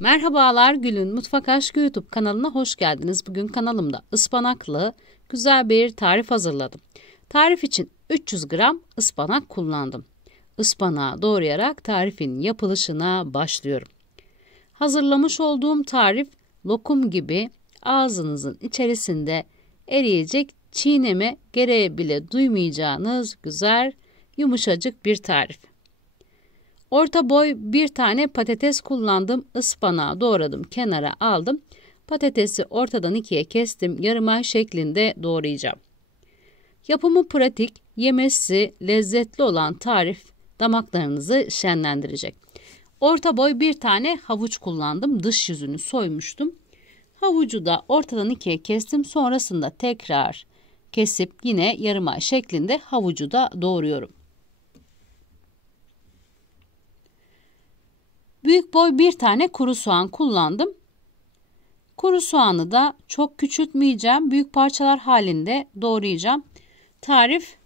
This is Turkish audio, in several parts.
Merhabalar, Gül'ün Mutfak Aşkı YouTube kanalına hoş geldiniz. Bugün kanalımda ıspanaklı güzel bir tarif hazırladım. Tarif için 300 gram ıspanak kullandım. Ispanağı doğrayarak tarifin yapılışına başlıyorum. Hazırlamış olduğum tarif lokum gibi ağzınızın içerisinde eriyecek, çiğneme gereği bile duymayacağınız güzel, yumuşacık bir tarif. Orta boy bir tane patates kullandım. Ispanağı doğradım, kenara aldım. Patatesi ortadan ikiye kestim. Yarım ay şeklinde doğrayacağım. Yapımı pratik, yemesi lezzetli olan tarif damaklarınızı şenlendirecek. Orta boy bir tane havuç kullandım. Dış yüzünü soymuştum. Havucu da ortadan ikiye kestim. Sonrasında tekrar kesip yine yarım ay şeklinde havucu da doğruyorum. Büyük boy bir tane kuru soğan kullandım. Kuru soğanı da çok küçültmeyeceğim. Büyük parçalar halinde doğrayacağım. Tarif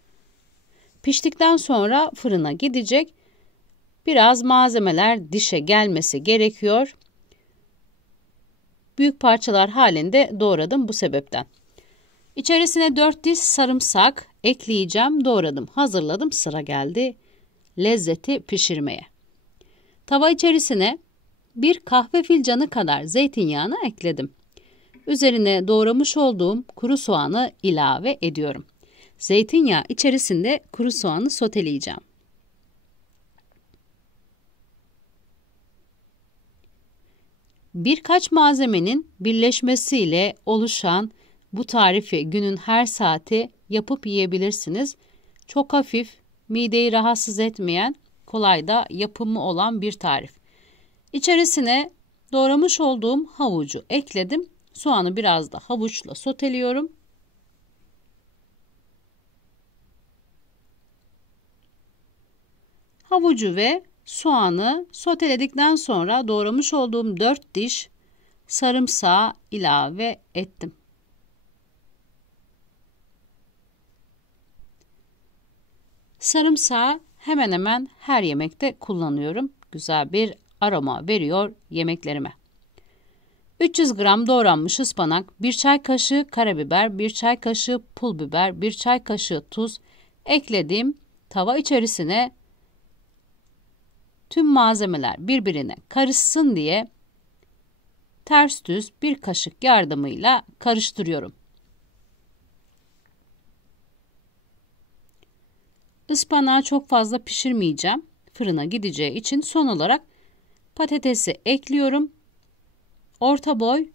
piştikten sonra fırına gidecek. Biraz malzemeler dişe gelmesi gerekiyor. Büyük parçalar halinde doğradım bu sebepten. İçerisine 4 diş sarımsak ekleyeceğim. Doğradım, hazırladım. Sıra geldi lezzeti pişirmeye. Tava içerisine bir kahve fincanı kadar zeytinyağını ekledim. Üzerine doğramış olduğum kuru soğanı ilave ediyorum. Zeytinyağı içerisinde kuru soğanı soteleyeceğim. Birkaç malzemenin birleşmesiyle oluşan bu tarifi günün her saati yapıp yiyebilirsiniz. Çok hafif, mideyi rahatsız etmeyen, kolay da yapımı olan bir tarif. İçerisine doğramış olduğum havucu ekledim. Soğanı biraz da havuçla soteliyorum. Havucu ve soğanı soteledikten sonra doğramış olduğum 4 diş sarımsağı ilave ettim. Sarımsağı hemen hemen her yemekte kullanıyorum. Güzel bir aroma veriyor yemeklerime. 300 gram doğranmış ıspanak, 1 çay kaşığı karabiber, 1 çay kaşığı pul biber, 1 çay kaşığı tuz ekledim. Tava içerisine tüm malzemeler birbirine karışsın diye ters düz bir kaşık yardımıyla karıştırıyorum. Ispanağı çok fazla pişirmeyeceğim. Fırına gideceği için son olarak patatesi ekliyorum. Orta boy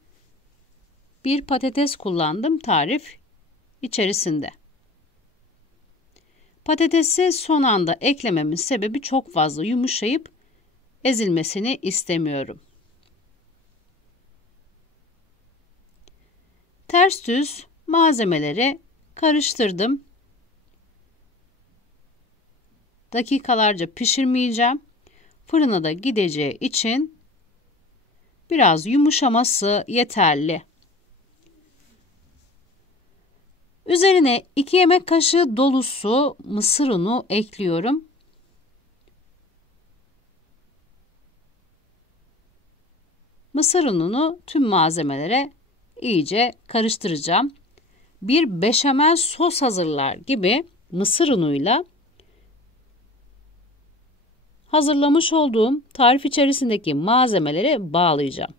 bir patates kullandım tarif içerisinde. Patatesi son anda eklememin sebebi çok fazla yumuşayıp ezilmesini istemiyorum. Ters düz malzemeleri karıştırdım. Dakikalarca pişirmeyeceğim. Fırına da gideceği için biraz yumuşaması yeterli. Üzerine 2 yemek kaşığı dolusu mısır unu ekliyorum. Mısır ununu tüm malzemelere iyice karıştıracağım. Bir beşamel sos hazırlar gibi mısır unuyla hazırlamış olduğum tarif içerisindeki malzemeleri bağlayacağım.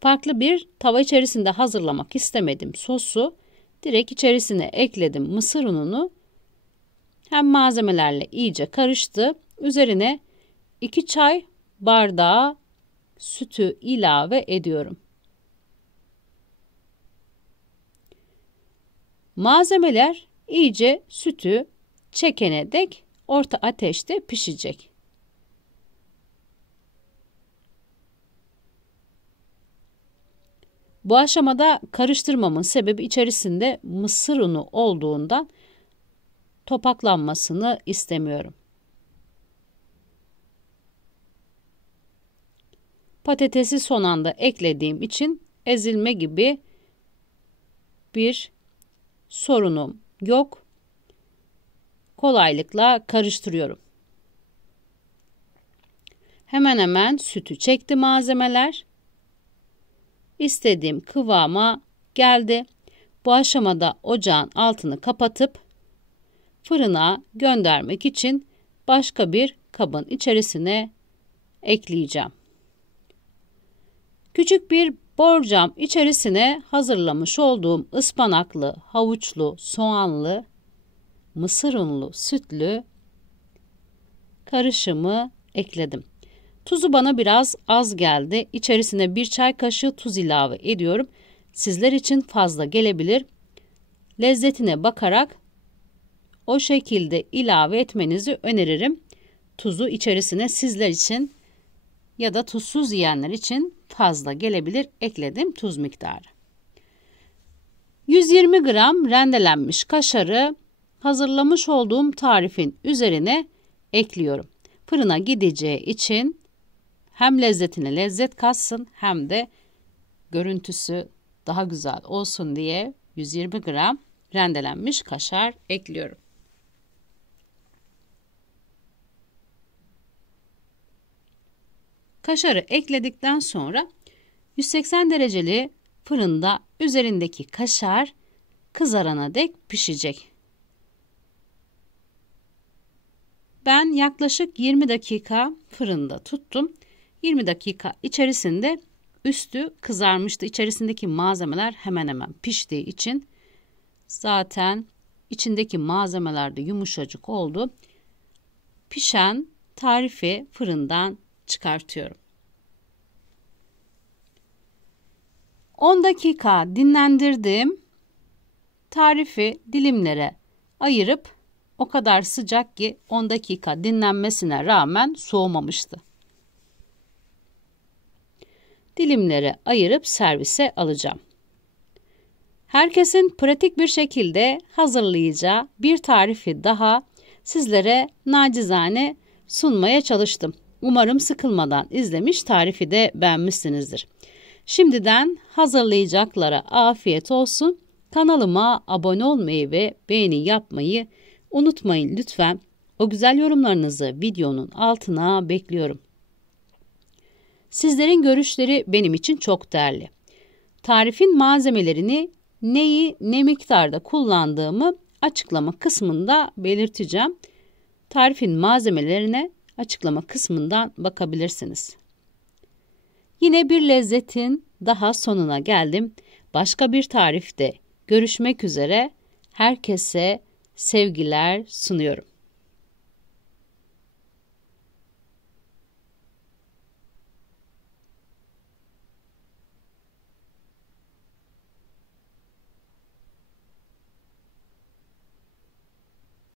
Farklı bir tava içerisinde hazırlamak istemedim sosu. Direkt içerisine ekledim mısır ununu. Hem malzemelerle iyice karıştı. Üzerine 2 çay bardağı sütü ilave ediyorum. Malzemeler iyice sütü çekene dek orta ateşte pişecek. Bu aşamada karıştırmamın sebebi içerisinde mısır unu olduğundan topaklanmasını istemiyorum. Patatesi son anda eklediğim için ezilme gibi bir sorunum yok. Kolaylıkla karıştırıyorum. Hemen hemen sütü çekti malzemeler. İstediğim kıvama geldi. Bu aşamada ocağın altını kapatıp fırına göndermek için başka bir kabın içerisine ekleyeceğim. Küçük bir borcam içerisine hazırlamış olduğum ıspanaklı, havuçlu, soğanlı, mısır unlu, sütlü karışımı ekledim. Tuzu bana biraz az geldi. İçerisine 1 çay kaşığı tuz ilave ediyorum. Sizler için fazla gelebilir. Lezzetine bakarak o şekilde ilave etmenizi öneririm. Tuzu içerisine sizler için ya da tuzsuz yiyenler için fazla gelebilir. Ekledim tuz miktarı. 120 gram rendelenmiş kaşarı hazırlamış olduğum tarifin üzerine ekliyorum. Fırına gideceği için hem lezzetine lezzet katsın hem de görüntüsü daha güzel olsun diye 120 gram rendelenmiş kaşar ekliyorum. Kaşarı ekledikten sonra 180 dereceli fırında üzerindeki kaşar kızarana dek pişecek. Ben yaklaşık 20 dakika fırında tuttum. 20 dakika içerisinde üstü kızarmıştı. İçerisindeki malzemeler hemen hemen piştiği için zaten içindeki malzemeler de yumuşacık oldu. Pişen tarifi fırından çıkartıyorum. 10 dakika dinlendirdim. Tarifi dilimlere ayırıp o kadar sıcak ki 10 dakika dinlenmesine rağmen soğumamıştı. Dilimlere ayırıp servise alacağım. Herkesin pratik bir şekilde hazırlayacağı bir tarifi daha sizlere nacizane sunmaya çalıştım. Umarım sıkılmadan izlemiş, tarifi de beğenmişsinizdir. Şimdiden hazırlayacaklara afiyet olsun. Kanalıma abone olmayı ve beğeni yapmayı unutmayın lütfen. O güzel yorumlarınızı videonun altına bekliyorum. Sizlerin görüşleri benim için çok değerli. Tarifin malzemelerini neyi ne miktarda kullandığımı açıklama kısmında belirteceğim. Tarifin malzemelerine açıklama kısmından bakabilirsiniz. Yine bir lezzetin daha sonuna geldim. Başka bir tarifte görüşmek üzere. Herkese sevgiler sunuyorum.